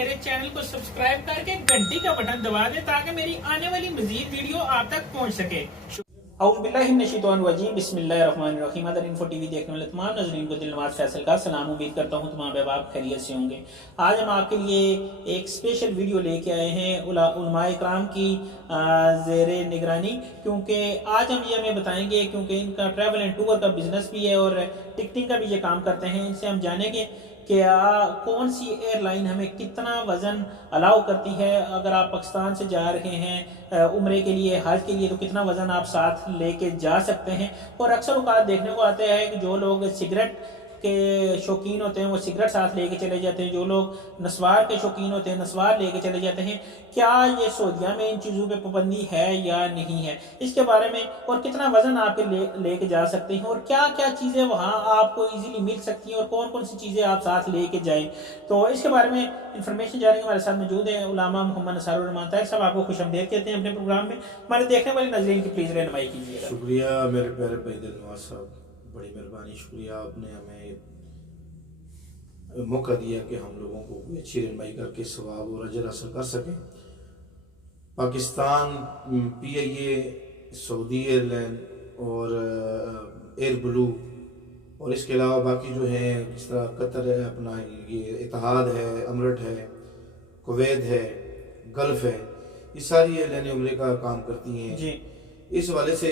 मेरे चैनल को सब्सक्राइब करके घंटी का बटन दबा दें ताकि मेरी आने वाली मजीद वीडियो आप तक पहुंच सके। बिस्मिल्लाहिर्रहमानिर्रहीम। अदर इन्फो टीवी देखने वाले तमाम नजरीन को दिलनवाज फैसल का सलाम। उम्मीद करता हूँ तमाम अहबाब खैरियत से होंगे। आज हम आपके लिए एक स्पेशल वीडियो लेके आए हैं उलमाए इकराम की ज़ेरे निगरानी, क्योंकि आज हम ये हमें बताएंगे, क्योंकि इनका ट्रैवल एंड टूर का बिजनेस भी है और टिकटिंग का भी ये काम करते हैं। इनसे हम जानेंगे कि कौन सी एयरलाइन हमें कितना वज़न अलाउ करती है। अगर आप पाकिस्तान से जा रहे हैं उम्रे के लिए, हज के लिए, तो कितना वज़न आप साथ लेके जा सकते हैं। और अक्सर औक़ात देखने को आते हैं कि जो लोग सिगरेट के शौकीन होते हैं वो सिगरेट साथ लेके चले जाते हैं, जो लोग नस्वार के शौकीन होते हैं नस्वार लेके चले जाते हैं। क्या ये सऊदीया में इन चीज़ों पे पाबंदी है या नहीं है, इसके बारे में, और कितना वज़न आप लेके जा सकते हैं और क्या क्या चीज़ें वहाँ आपको इजीली मिल सकती हैं और कौन कौन सी चीज़ें आप साथ लेके जाएं, तो इसके बारे में इंफॉर्मेशन जाने के हमारे साथ मौजूद है उलामा मोहम्मद नसारुर रहमान ताहिर साहब। आपको खुशामदीद कहते हैं अपने प्रोग्राम में। हमारे देखने वाले नाज़रीन की प्लीज़ रहनुमाई कीजिएगा। शुक्रिया मेरे प्यारे भाई दिलनवाज साहब, बड़ी मेहरबानी, शुक्रिया आपने हमें मौका दिया कि हम लोगों को कोई अच्छी रहनुमाई करके सवाब और अजर हासिल कर सकें। पाकिस्तान PIA, सऊदी एयरलाइन और एयर ब्लू और इसके अलावा बाकी जो हैं जिस तरह कतर है, अपना ये इत्तेहाद है, अमरट है, कुवैत है, गल्फ़ है, ये सारी एयरलाइनें उम्रे का काम करती हैं जी। इस वाले से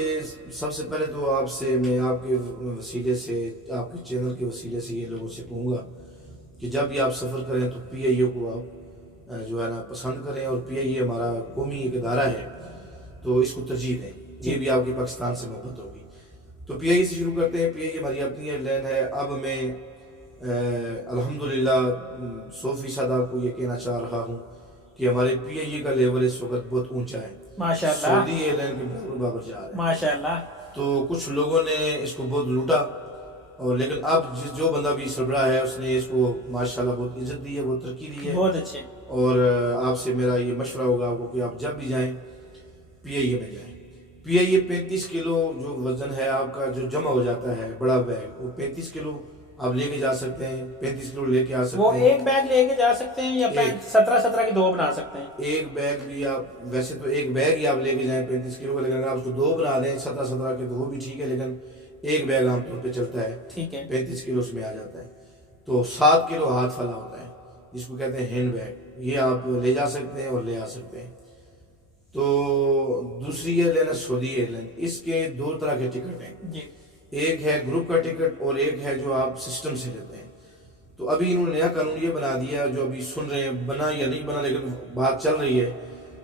सबसे पहले तो आपसे मैं आपके वसीले से, आपके चैनल के वसीले से ये लोगों से कहूँगा कि जब भी आप सफ़र करें तो PIA को आप जो है ना पसंद करें, और PIA हमारा कौमी एक इदारा है तो इसको तरजीह दें। ये भी आपकी पाकिस्तान से मोहब्बत होगी। तो PIA से शुरू करते हैं। PIA हमारी अपनी एयरलाइन है। अब मैं अल्हम्दुलिल्लाह 100% आपको ये कहना चाह रहा हूँ कि हमारे PIA का लेवल इस वक्त बहुत ऊंचा है माशाअल्लाह। सऊदी एयरलाइन के बराबर जा रहा है माशाअल्लाह। तो कुछ लोगों ने इसको बहुत लूटा, और लेकिन अब जो बंदा भी सरबराह है उसने इसको माशाल्लाह बहुत इज्जत दी है, बहुत तरक्की दी है। बहुत अच्छे। और आपसे मेरा ये मशवरा होगा आपको कि आप जब भी जाएं PIA में जाएं। PIA 35 किलो जो वजन है आपका जो जमा हो जाता है, बड़ा बैग, वो 35 किलो आप लेके जा सकते हैं। 35 किलो लेके आ सकते हैं। वो एक बैग लेके जा सकते हैं या 17 की 2 बना सकते हैं? एक बैग भी आप, वैसे तो एक बैग ही आप लेके जाएं 35 किलो का, लेकिन अगर आप उसको 2 बना दें 17 के तो वो भी ठीक है, लेकिन एक बैग आमतौर पे चलता है, ठीक है, 35 किलो उसमें आ जाता है। तो 7 किलो हाथ फला होता है जिसको कहते हैं हैंड बैग, ये आप ले जा सकते हैं और ले आ सकते हैं। तो दूसरी एयरलाइन है सऊदी एयरलाइन। इसके 2 तरह के टिकट हैं जी। एक है ग्रुप का टिकट और एक है जो आप सिस्टम से लेते हैं। तो अभी इन्होंने नया कानून ये बना दिया, जो अभी सुन रहे हैं, बना या नहीं बना लेकिन बात चल रही है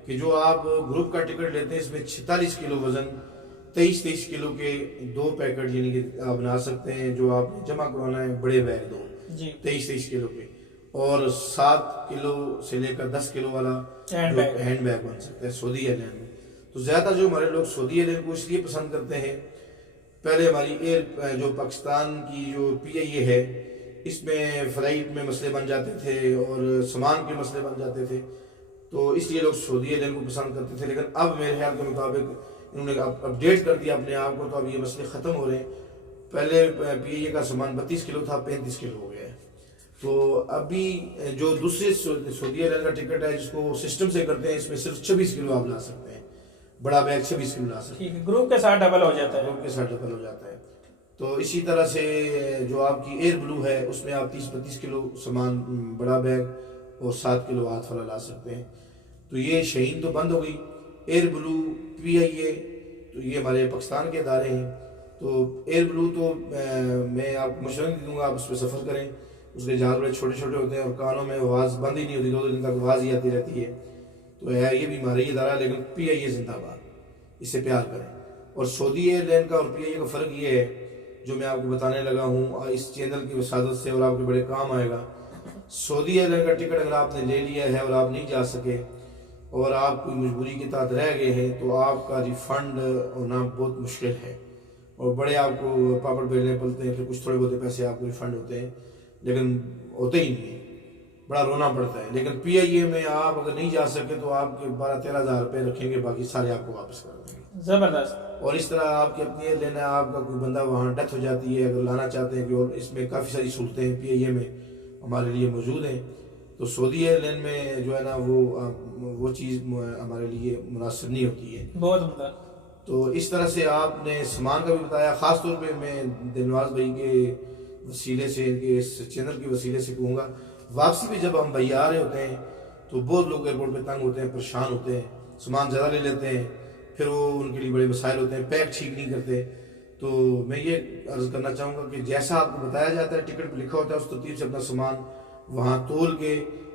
कि जो आप ग्रुप का टिकट लेते हैं इसमें 46 किलो वजन, 23 किलो के 2 पैकेट यानी कि आप बना सकते हैं। जो आप जमा करवाना है बड़े बैग 2 23 किलो के, और 7 किलो से लेकर 10 किलो वाला हैंड बैग बन सकता है सऊदी एयरलाइन में। तो ज़्यादा जो हमारे लोग सऊदी एयरलाइन को इसलिए पसंद करते हैं, पहले हमारी जो पाकिस्तान की जो PIA है इसमें फ़्लाइट में मसले बन जाते थे और सामान के मसले बन जाते थे, तो इसलिए लोग सऊदी एयरलाइन को पसंद करते थे। लेकिन अब मेरे ख्याल के मुताबिक इन्होंने अपडेट कर दिया अपने आप को, तो अब ये मसले ख़त्म हो रहे हैं। पहले PIA का सामान 32 किलो था, 35 किलो हो गया है। तो अभी जो दूसरे सऊदी एयरलाइन का टिकट है जिसको सिस्टम से करते हैं, इसमें सिर्फ 26 किलो आप ला सकते हैं, बड़ा बैग 26 किलो ला सकते हैं। ग्रुप के साथ डबल हो जाता है। ग्रुप के साथ डबल हो जाता है। तो इसी तरह से जो आपकी एयर ब्लू है उसमें आप 30-32 किलो सामान, बड़ा बैग और 7 किलो हाथ वाला ला सकते हैं। तो ये शहीन तो बंद हो गई। एयर ब्लू PIA तो ये हमारे पाकिस्तान के इदारे हैं। तो एयर ब्लू तो मैं आपको मशवरा नहीं दूंगा, आप उस पर सफ़र करें। उसके जहाज़ बड़े छोटे छोटे होते हैं और कानों में आवाज़ बंद ही नहीं होती, 2 दिन तक आवाज़ ही आती रहती है। तो है ये भी हमारा ही इदारा, लेकिन PIA जिंदाबाद, इससे प्यार करें। और सऊदी एयरलाइन का और PIA का फ़र्क ये है जो मैं आपको बताने लगा हूँ इस चैनल की वसादत से, और आपके बड़े काम आएगा। सऊदी एयरलाइन का टिकट अगर आपने ले लिया है और आप नहीं जा सके और आप कोई मजबूरी के तहत रह गए हैं तो आपका रिफ़ंड होना बहुत मुश्किल है, और बड़े आपको पापड़ बेलने पड़ते हैं। फिर कुछ थोड़े बहुत पैसे आपको रिफ़ंड होते हैं, लेकिन होते ही नहीं है, बड़ा रोना पड़ता है। लेकिन PIA में आप अगर नहीं जा सके तो आपके 12-13 हज़ार रुपये रखेंगे, बाकी सारे आपको वापस कर देंगे। ज़बरदस्त। और इस तरह आपकी अपनी एयरलाइन है, आपका कोई बंदा वहाँ डेथ हो जाती है, अगर लाना चाहते हैं कि, और इसमें काफ़ी सारी सहूलतें हैं PIA में हमारे लिए मौजूद हैं। तो सऊदी एयरलाइन में जो है ना वो चीज़ हमारे लिए मुनासिब नहीं होती है। बहुत उम्दा। तो इस तरह से आपने सामान का भी बताया। ख़ास तौर पे मैं दिलनवाज भाई के वसीले से, इनके इस चैनल के वसीले से कहूँगा, वापसी पे जब हम भाई आ रहे होते हैं तो बहुत लोग एयरपोर्ट पे तंग होते हैं, परेशान होते हैं, सामान ज़्यादा ले लेते हैं, फिर वो उनके लिए बड़े मसाइल होते हैं, पैक ठीक नहीं करते। तो मैं ये अर्ज़ करना चाहूँगा कि जैसा आपको बताया जाता है, टिकट पर लिखा होता है, उस तरतीब से अपना सामान वहाँ तोल के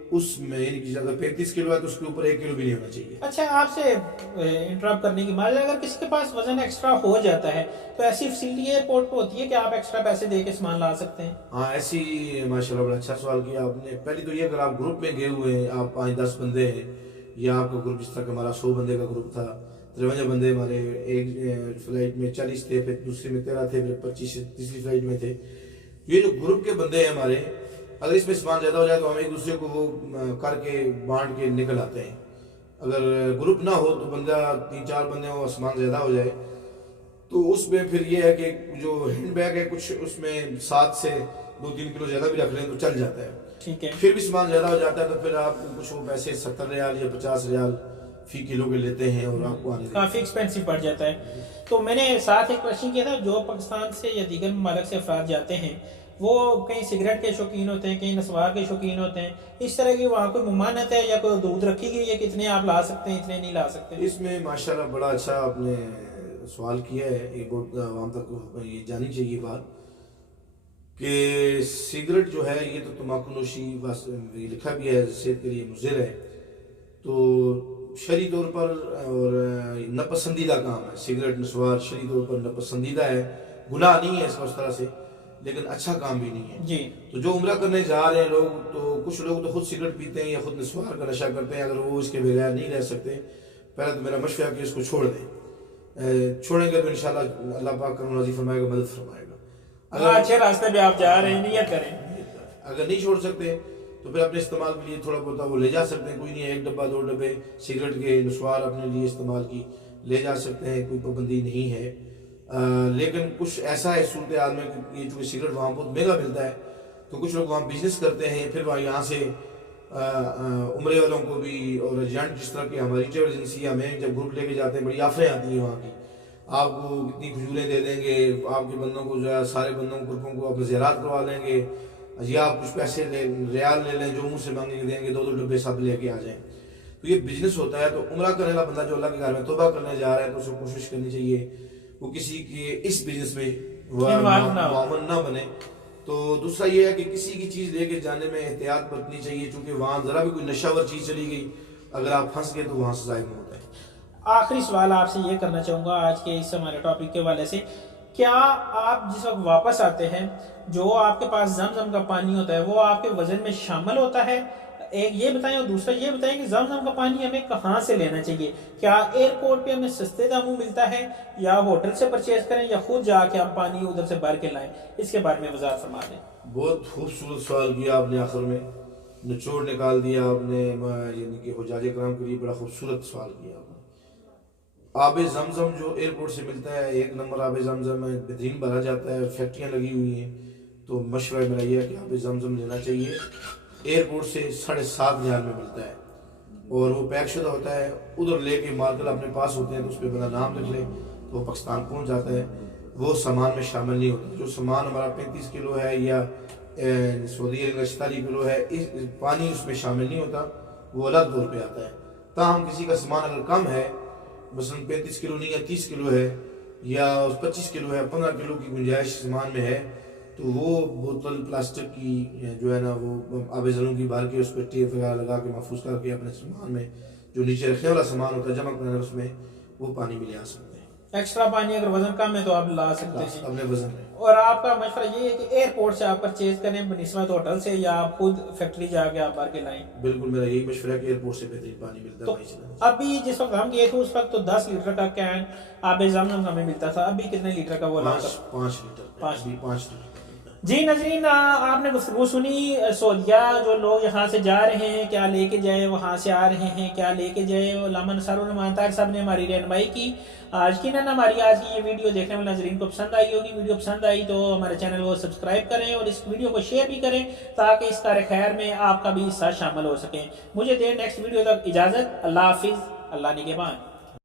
उसमें, यानी कि अगर 35 किलो है तो उसके ऊपर 1 किलो भी नहीं होना चाहिए। अच्छा, आपसे इंटरप्ट करने की बात, अगर किसी के पास वजन एक्स्ट्रा हो जाता है तो ऐसी फैसिलिटी एयरपोर्ट पे होती है कि आप एक्स्ट्रा पैसे दे के सामान ला सकते हैं? हाँ, ऐसी माशाल्लाह बड़ा अच्छा सवाल किया आपने। पहले तो ये, अगर आप ग्रुप में गए हुए हैं, आप 5-10 बंदे हैं, या आपका ग्रुप जिस तरह का हमारा 100 बंदे का ग्रुप था, 53 बंदे हमारे एक फ्लाइट में 40 थे, फिर दूसरी में 13 थे, फिर 25 तीसरी फ्लाइट में थे। ये जो ग्रुप के बंदे हैं हमारे, अगर इसमें सामान ज़्यादा हो जाए तो हम एक दूसरे को वो करके बांट के निकल आते हैं। अगर ग्रुप ना हो तो बंदा 3-4 बंदे हो, सामान ज़्यादा हो जाए तो उसमें फिर ये है कि जो हैंड बैग है कुछ उसमें 7 से 2-3 किलो ज़्यादा भी रख लें तो चल जाता है। ठीक है। फिर भी सामान ज़्यादा हो जाता है तो फिर आप कुछ वो पैसे 70 रियाल या 50 रियाल फी किलो के लेते हैं और आपको आने काफ़ी एक्सपेंसिव पड़ जाता है। तो मैंने साथ एक क्वेश्चन किया था, जो पाकिस्तान से या दीगर ममालिक से अफराद जाते हैं वो कहीं सिगरेट के शौकीन होते हैं, कहीं नस्वार के शौकीन होते हैं, इस तरह की वहाँ कोई ममानत है या कोई दूध रखी गई है कि इतने आप ला सकते हैं, इतने नहीं ला सकते? इसमें माशाल्लाह बड़ा अच्छा आपने सवाल किया है। एक बहुत आवाम तक ये जानी चाहिए बात कि सिगरेट जो है ये तो तम्बाकू नोशी बस लिखा भी है, सेहत के लिए मुज़िर है, तो शरई तौर पर और नापसंदीदा काम है। सिगरेट नस्वार शरई तौर पर नापसंदीदा है, गुनाह नहीं है इसका उस तरह से, लेकिन अच्छा काम भी नहीं है जी। तो जो उम्रा करने जा रहे हैं लोग, तो कुछ लोग तो खुद सिगरेट पीते हैं या खुद नस्वार का नशा करते हैं, अगर वो इसके बगैर नहीं रह सकते, पहले तो मेरा मशवरा कि इसको छोड़ दें। छोड़ेंगे तो इंशाल्लाह अल्लाह पाक करम राज़ी फरमाएगा, मदद फरमाएगा। अगर अच्छे रास्ते पे आप जा रहे हैं, नियत करें। अगर नहीं छोड़ सकते तो फिर अपने इस्तेमाल के लिए थोड़ा बहुत वो ले जा सकते हैं, कोई नहीं है, 1 डब्बा 2 डब्बे सिगरेट के नस्वार अपने लिए इस्तेमाल की ले जा सकते हैं, कोई पाबंदी नहीं है। लेकिन कुछ ऐसा है सूरत हाल में कि ये चूँकि सिगरेट वहाँ बहुत महंगा मिलता है तो कुछ लोग वहाँ बिजनेस करते हैं, फिर वहाँ यहाँ से उम्रे वालों को भी और एजेंट, जिस तरह की हमारी ट्रेवल एजेंसी, हमें जब ग्रुप लेके जाते हैं बड़ी ऑफरें आती हैं वहाँ की, आपको कितनी खजूरें दे देंगे, आपके बंदों को जो है सारे बंदों ग्रुपों को अपने ज़ियारत करवा लेंगे, या आप कुछ पैसे रियाल ले लें जो मुँह से मांगेंगे देंगे, 2-2 डब्बे सब लेके आ जाएँ। तो ये बिजनेस होता है। तो उम्रा करने वाला बंदा जो अल्लाह के घर में तौबा करने जा रहा है तो उसको कोशिश करनी चाहिए वो किसी के इस बिजनेस में मामून ना बने। तो दूसरा ये है कि किसी की चीज़ लेके जाने में एहतियात बरतनी चाहिए, क्योंकि वहाँ ज़रा भी कोई नशावर चीज़ चली गई, अगर आप फंस गए तो वहाँ से ज़ाहिर होता है। आखिरी सवाल आपसे ये करना चाहूँगा आज के इस हमारे टॉपिक के हवाले से, क्या आप जिस वक्त वापस आते हैं जो आपके पास जमजम का पानी होता है वो आपके वजन में शामिल होता है? एक ये बताएं, और दूसरा ये बताएं कि जमजम का पानी हमें कहाँ से लेना चाहिए? क्या एयरपोर्ट पे हमें सस्ते दामों मिलता है या होटल से परचेज करें या खुद जाके हम पानी उधर से भर के लाएं? इसके बारे में वजाहत फरमा दें। बहुत खूबसूरत सवाल किया आपने, आखिर में निचोड़ निकाल दिया आपने, यानी कि हुज्जाज इकराम के लिए बड़ा खूबसूरत सवाल किया आपने। आब जमजम जो एयरपोर्ट से मिलता है, 1 नंबर आब जमजम है, बेहतरीन भरा जाता है, फैक्ट्रियाँ लगी हुई हैं। तो मशवरा मेरा यह है कि आब जमजम लेना चाहिए। एयरपोर्ट से 7.5 रियाल में मिलता है और वो पैक शुदा होता है, उधर लेके मार्कर अपने पास होते हैं तो उस पर बंदा नाम लिख ले तो वो पाकिस्तान पहुंच जाता है। वो सामान में शामिल नहीं होता। जो सामान हमारा 35 किलो है या सऊदी अरब 46 किलो है, इस पानी उसमें शामिल नहीं होता, वो अलग तौर पे आता है। ताहम किसी का सामान अगर कम है, मसलन 35 किलो नहीं या 30 किलो है या 25 किलो है, 15 किलो की गुंजाइश सामान में है, तो वो बोतल प्लास्टिक की जो है ना वो आबे ज़रूर की भर के उस पर टेप वगैरह लगा के महफूज करके अपने सामान में जो नीचे रखने वाला सामान होता है जमा करना, उसमें वो पानी भी ले आ सकते हैं। एक्स्ट्रा पानी अगर वजन कम है तो आप ला सकते हैं अपने वजन में। और आपका मशवरा ये है कि एयरपोर्ट से आप परचेज करें बनिस्बत होटल से, या आप खुद फैक्ट्री जाके आप भर के लाएं? बिल्कुल मेरा यही मशवरा है कि एयरपोर्ट से बेहतरीन पानी मिलता है। तो अभी जिस वक्त हम गए थे उस वक्त तो 10 लीटर का कैन आबे ज़मज़म हमें मिलता था, अभी कितने लीटर का वो? 5 लीटर। जी नजरीन, आपने गुफ्तगू सुनी सऊदिया, जो लोग यहाँ से जा रहे हैं क्या लेके जाए, वहाँ से आ रहे हैं क्या लेके जाए। उल्लामा नसारुल मानतार साहब ने हमारी रहनुमाई की। आज की ना हमारी आज की ये वीडियो देखने वाले नाज़रीन को पसंद आई होगी। वीडियो पसंद आई तो हमारे चैनल को सब्सक्राइब करें और इस वीडियो को शेयर भी करें ताकि इस कार खैर में आपका भी हिस्सा शामिल हो सके। मुझे दें नेक्स्ट वीडियो तक इजाज़त। अल्लाह हाफिज़, अल्लाह निगहबान।